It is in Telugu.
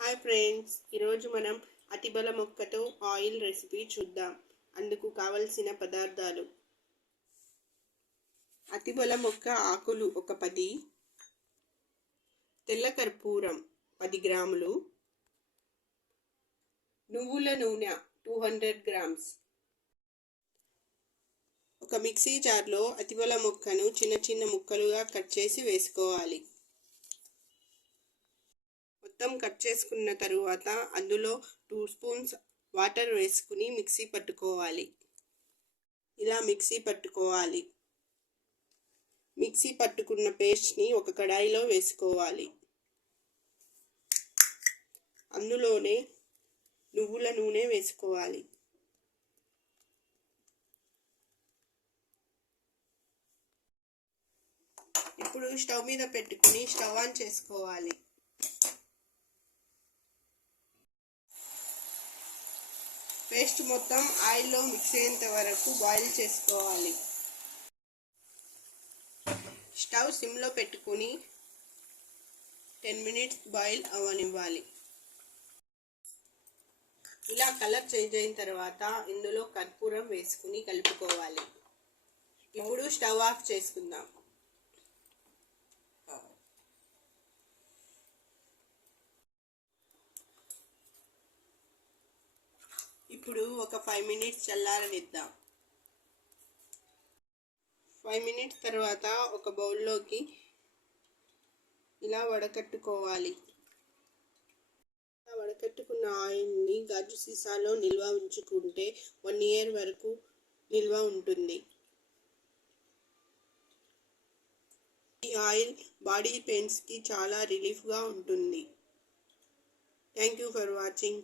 హాయ్ ఫ్రెండ్స్, ఈరోజు మనం అతిబల మొక్కతో ఆయిల్ రెసిపీ చూద్దాం. అందుకు కావలసిన పదార్థాలు: అతిబల మొక్క ఆకులు ఒక 10, తెల్ల కర్పూరం 10 గ్రాములు, నువ్వుల నూనె 200 గ్రామ్స్. ఒక మిక్సీ జార్లో అతిబల మొక్కను చిన్న చిన్న ముక్కలుగా కట్ చేసి వేసుకోవాలి. మొత్తం కట్ చేసుకున్న తరువాత అందులో 2 స్పూన్స్ వాటర్ వేసుకుని మిక్సీ పట్టుకోవాలి. ఇలా మిక్సీ పట్టుకోవాలి. మిక్సీ పట్టుకున్న పేస్ట్ని ఒక కడాయిలో వేసుకోవాలి. అందులోనే నువ్వుల నూనె వేసుకోవాలి. ఇప్పుడు స్టవ్ మీద పెట్టుకుని స్టవ్ ఆన్ చేసుకోవాలి. పేస్ట్ మొత్తం ఆయిల్లో మిక్స్ అయ్యేంత వరకు బాయిల్ చేసుకోవాలి. స్టవ్ సిమ్లో పెట్టుకుని 10 మినిట్స్ బాయిల్ అవ్వనివ్వాలి. ఇలా కలర్ చేంజ్ అయిన తర్వాత ఇందులో కర్పూరం వేసుకుని కలుపుకోవాలి. ఇప్పుడు స్టవ్ ఆఫ్ చేసుకుందాం. ఇప్పుడు ఒక 5 మినిట్స్ చల్లారనిద్దాం. 5 మినిట్స్ తర్వాత ఒక బౌల్లోకి ఇలా వడకట్టుకోవాలి. వడకట్టుకున్న ఆయిల్ని గాజు సీసాలో నిల్వ ఉంచుకుంటే 1 ఇయర్ వరకు నిల్వ ఉంటుంది. ఈ ఆయిల్ బాడీ పెయిన్స్కి చాలా రిలీఫ్గా ఉంటుంది. Thank you for watching.